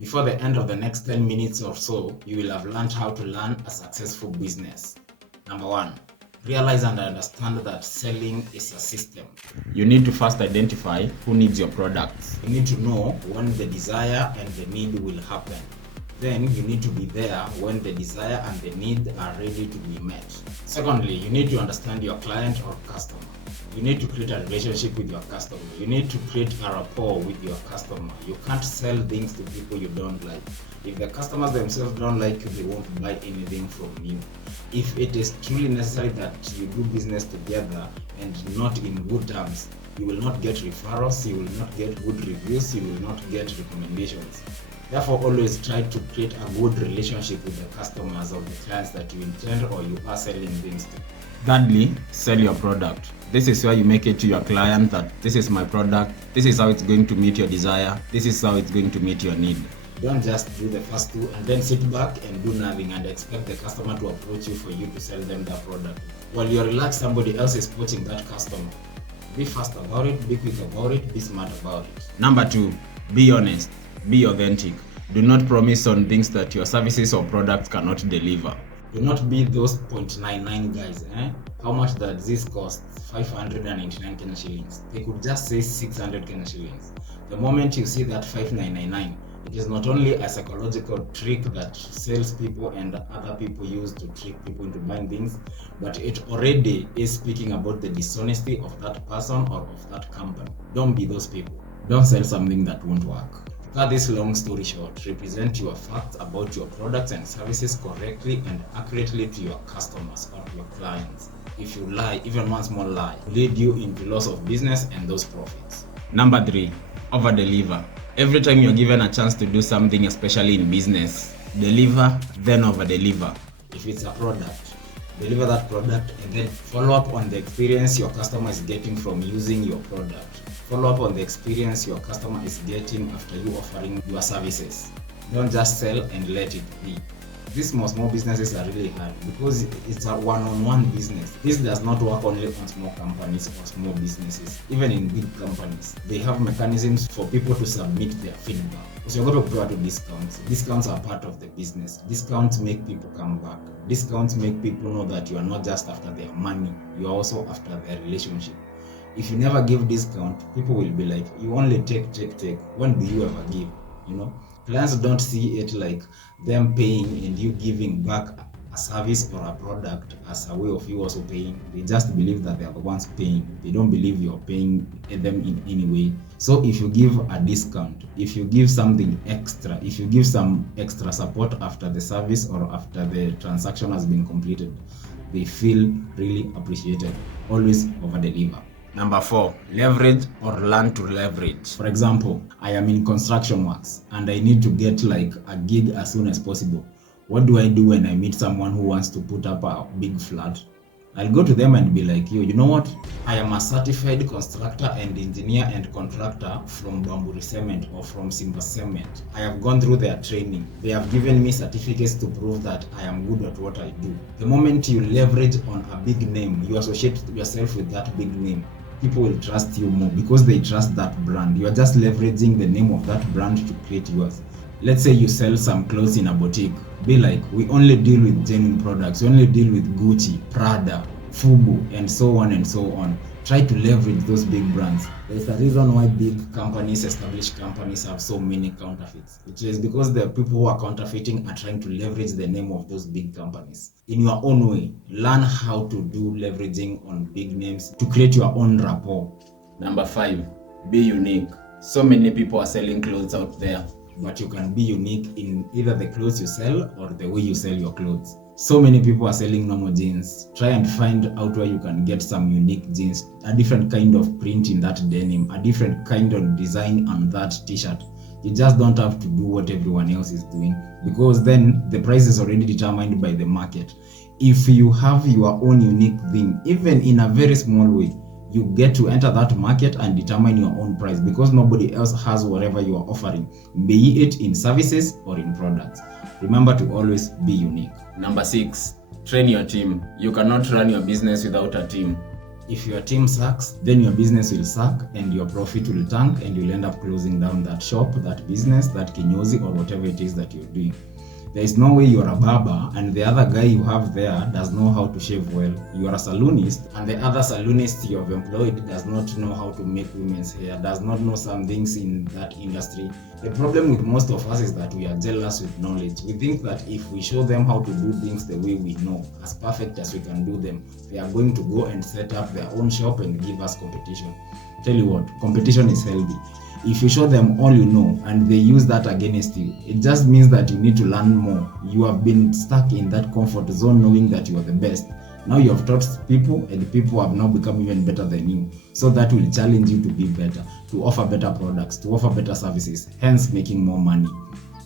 Before the end of the next 10 minutes or so, you will have learned how to run a successful business. Number 1, realize and understand that selling is a system. You need to first identify who needs your products. You need to know when the desire and the need will happen. Then you need to be there when the desire and the need are ready to be met. Secondly, you need to understand your client or customer. You need to create a relationship with your customer. You need to create a rapport with your customer. You can't sell things to people you don't like. If the customers themselves don't like you, they won't buy anything from you. If it is truly necessary that you do business together and not in good terms, you will not get referrals, you will not get good reviews, you will not get recommendations. Therefore, always try to create a good relationship with the customers or the clients that you intend or you are selling things to. Thirdly, sell your product. This is where you make it to your client that this is my product, this is how it's going to meet your desire, this is how it's going to meet your need. Don't just do the first two and then sit back and do nothing and expect the customer to approach you for you to sell them that product. While you're relaxed, somebody else is poaching that customer. Be fast about it, be quick about it, be smart about it. Number 2, be honest, be authentic. Do not promise on things that your services or products cannot deliver. Do not be those 0.99 guys. How much does this cost? 599 Kenya shillings. They could just say 600 Kenya shillings. The moment you see that 5999, it is not only a psychological trick that salespeople and other people use to trick people into buying things, but it already is speaking about the dishonesty of that person or of that company. Don't be those people. Don't sell something that won't work. To cut this long story short, represent your facts about your products and services correctly and accurately to your customers or your clients. If you lie, even one small lie, will lead you into loss of business and those profits. Number 3, over-deliver. Every time you're given a chance to do something, especially in business, deliver, then over-deliver. If it's a product, deliver that product and then follow up on the experience your customer is getting from using your product. Follow up on the experience your customer is getting after you offering your services. Don't just sell and let it be. These small businesses are really hard because it's a one-on-one business. This does not work only on small companies or small businesses. Even in big companies, they have mechanisms for people to submit their feedback. So you're going to provide discounts. Discounts are part of the business. Discounts make people come back. Discounts make people know that you are not just after their money, you are also after their relationship. If you never give discount, people will be like, you only take. When do you ever give? Clients don't see it like them paying and you giving back a service or a product as a way of you also paying. They just believe that they are the ones paying. They don't believe you're paying them in any way. So if you give a discount, if you give something extra, if you give some extra support after the service or after the transaction has been completed, they feel really appreciated. Always over-deliver. Number 4, leverage or learn to leverage. For example, I am in construction works and I need to get like a gig as soon as possible. What do I do when I meet someone who wants to put up a big flat? I'll go to them and be like, yo, you know what? I am a certified constructor and engineer and contractor from Bamburi Cement or from Simba Cement. I have gone through their training. They have given me certificates to prove that I am good at what I do. The moment you leverage on a big name, you associate yourself with that big name, people will trust you more because they trust that brand. You are just leveraging the name of that brand to create yours. Let's say you sell some clothes in a boutique. Be like, we only deal with genuine products. We only deal with Gucci, Prada, Fubu, and so on and so on. Try to leverage those big brands. There's a reason why big companies, established companies have so many counterfeits. It is because the people who are counterfeiting are trying to leverage the name of those big companies. In your own way, learn how to do leveraging on big names to create your own rapport. Number 5, be unique. So many people are selling clothes out there, but you can be unique in either the clothes you sell or the way you sell your clothes. So many people are selling normal jeans. Try and find out where you can get some unique jeans, a different kind of print in that denim, a different kind of design on that t-shirt. You just don't have to do what everyone else is doing because then the price is already determined by the market. If you have your own unique thing, even in a very small way, you get to enter that market and determine your own price because nobody else has whatever you are offering, be it in services or in products. Remember to always be unique. Number 6, train your team. You cannot run your business without a team. If your team sucks, then your business will suck and your profit will tank and you'll end up closing down that shop, that business, that kinyozi, or whatever it is that you're doing. There is no way you're a barber and the other guy you have there does know how to shave well. You are a saloonist and the other saloonist you have employed does not know how to make women's hair, does not know some things in that industry. The problem with most of us is that we are jealous with knowledge. We think that if we show them how to do things the way we know, as perfect as we can do them, they are going to go and set up their own shop and give us competition. Tell you what, competition is healthy. If you show them all you know and they use that against you, it just means that you need to learn more. You have been stuck in that comfort zone knowing that you are the best. Now you have taught people and people have now become even better than you. So that will challenge you to be better, to offer better products, to offer better services, hence making more money.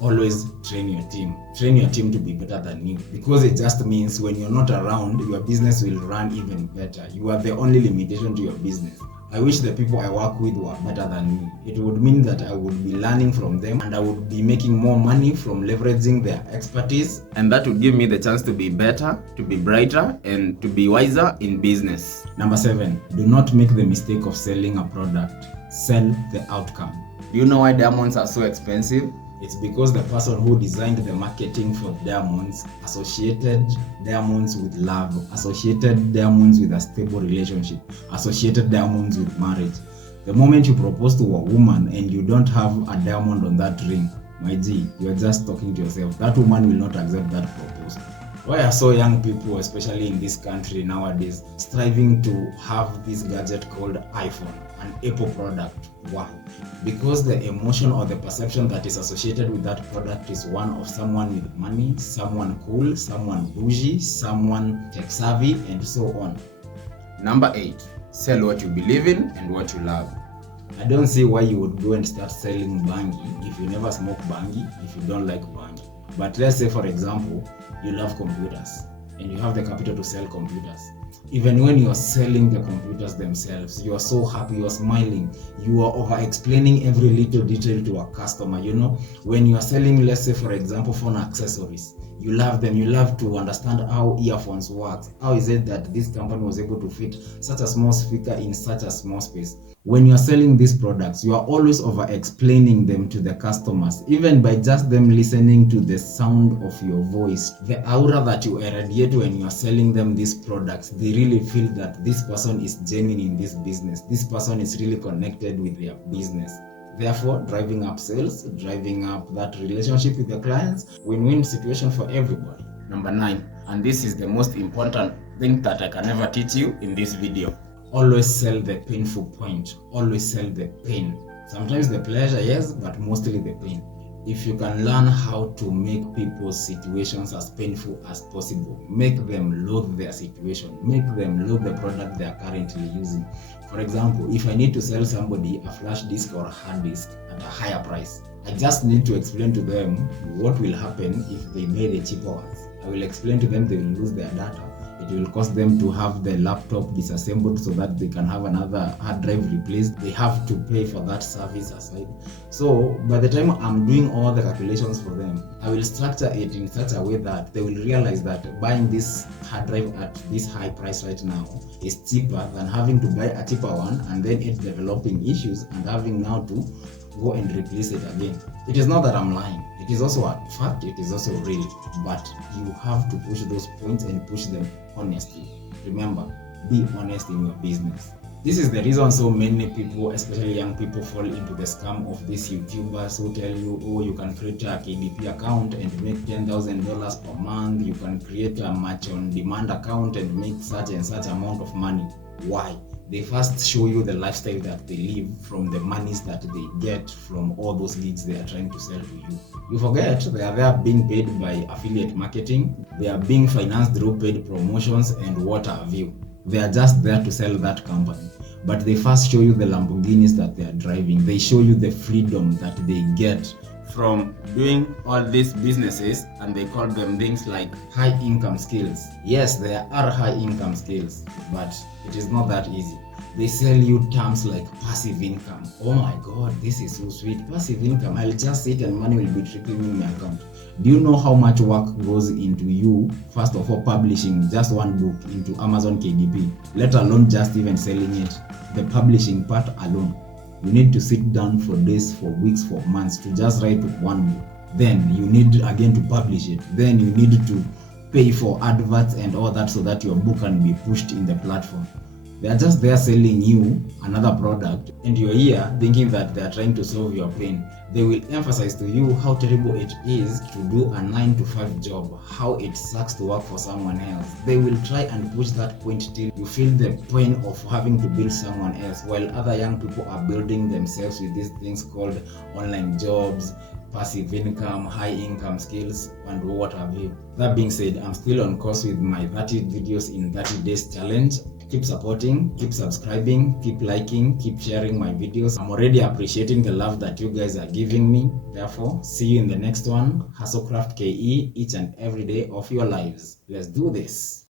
Always train your team. Train your team to be better than you, because it just means when you're not around, your business will run even better. You are the only limitation to your business. I wish the people I work with were better than me. It would mean that I would be learning from them and I would be making more money from leveraging their expertise. And that would give me the chance to be better, to be brighter, and to be wiser in business. Number 7, do not make the mistake of selling a product. Sell the outcome. Do you know why diamonds are so expensive? It's because the person who designed the marketing for diamonds associated diamonds with love, associated diamonds with a stable relationship, associated diamonds with marriage. The moment you propose to a woman and you don't have a diamond on that ring, my G, you're just talking to yourself. That woman will not accept that proposal. Why are so young people, especially in this country nowadays, striving to have this gadget called iPhone, an Apple product? Why? Because the emotion or the perception that is associated with that product is one of someone with money, someone cool, someone bougie, someone tech savvy, and so on. Number 8, sell what you believe in and what you love. I don't see why you would go and start selling bangi if you never smoke bangi, if you don't like bangi. But let's say, for example, you love computers and you have the capital to sell computers. Even when you are selling the computers themselves, you are so happy, you are smiling, you are over explaining every little detail to a customer. You know, when you are selling, let's say, for example, phone accessories, you love them, you love to understand how earphones work. How is it that this company was able to fit such a small speaker in such a small space? When you are selling these products, you are always over explaining them to the customers, even by just them listening to the sound of your voice. The aura that you irradiate when you are selling them these products, they really feel that this person is genuine in this business. This person is really connected with their business. Therefore, driving up sales, driving up that relationship with the clients, win-win situation for everybody. Number 9, and this is the most important thing that I can ever teach you in this video. Always sell the painful point. Always sell the pain. Sometimes the pleasure, yes, but mostly the pain. If you can learn how to make people's situations as painful as possible, make them loathe their situation, make them loathe the product they are currently using. For example, if I need to sell somebody a flash disk or a hard disk at a higher price, I just need to explain to them what will happen if they buy the cheaper ones. I will explain to them they will lose their data. It will cost them to have the laptop disassembled so that they can have another hard drive replaced. They have to pay for that service aside. So by the time I'm doing all the calculations for them, I will structure it in such a way that they will realize that buying this hard drive at this high price right now is cheaper than having to buy a cheaper one and then it developing issues and having now to go and replace it again. It is not that I'm lying. It is also a fact, it is also real, but you have to push those points and push them honestly. Remember, be honest in your business. This is the reason so many people, especially young people, fall into the scam of these YouTubers who tell you, oh, you can create a KDP account and make $10,000 per month. You can create a match on demand account and make such and such amount of money. Why? They first show you the lifestyle that they live from the monies that they get from all those leads they are trying to sell to you. You forget they are there being paid by affiliate marketing, they are being financed through paid promotions and what have you. They are just there to sell that company. But they first show you the Lamborghinis that they are driving. They show you the freedom that they get from doing all these businesses, and they call them things like high income skills. Yes, there are high income skills, but it is not that easy. They sell you terms like passive income. Oh my god, this is so sweet. Passive income. I'll just sit and money will be trickling in my account. Do you know how much work goes into you, first of all, publishing just one book into Amazon KDP, let alone just even selling it? The publishing part alone. You need to sit down for days, for weeks, for months to just write one book. Then you need again to publish it. Then you need to pay for adverts and all that so that your book can be pushed in the platform. They are just there selling you another product, and you're here thinking that they are trying to solve your pain. They will emphasize to you how terrible it is to do a 9-to-5 job, how it sucks to work for someone else. They will try and push that point till you feel the pain of having to build someone else, while other young people are building themselves with these things called online jobs, passive income, high income skills, and what have you. That being said, I'm still on course with my 30 videos in 30 days challenge. Keep supporting, keep subscribing, keep liking, keep sharing my videos. I'm already appreciating the love that you guys are giving me. Therefore, see you in the next one. Hustlecraft KE, each and every day of your lives. Let's do this.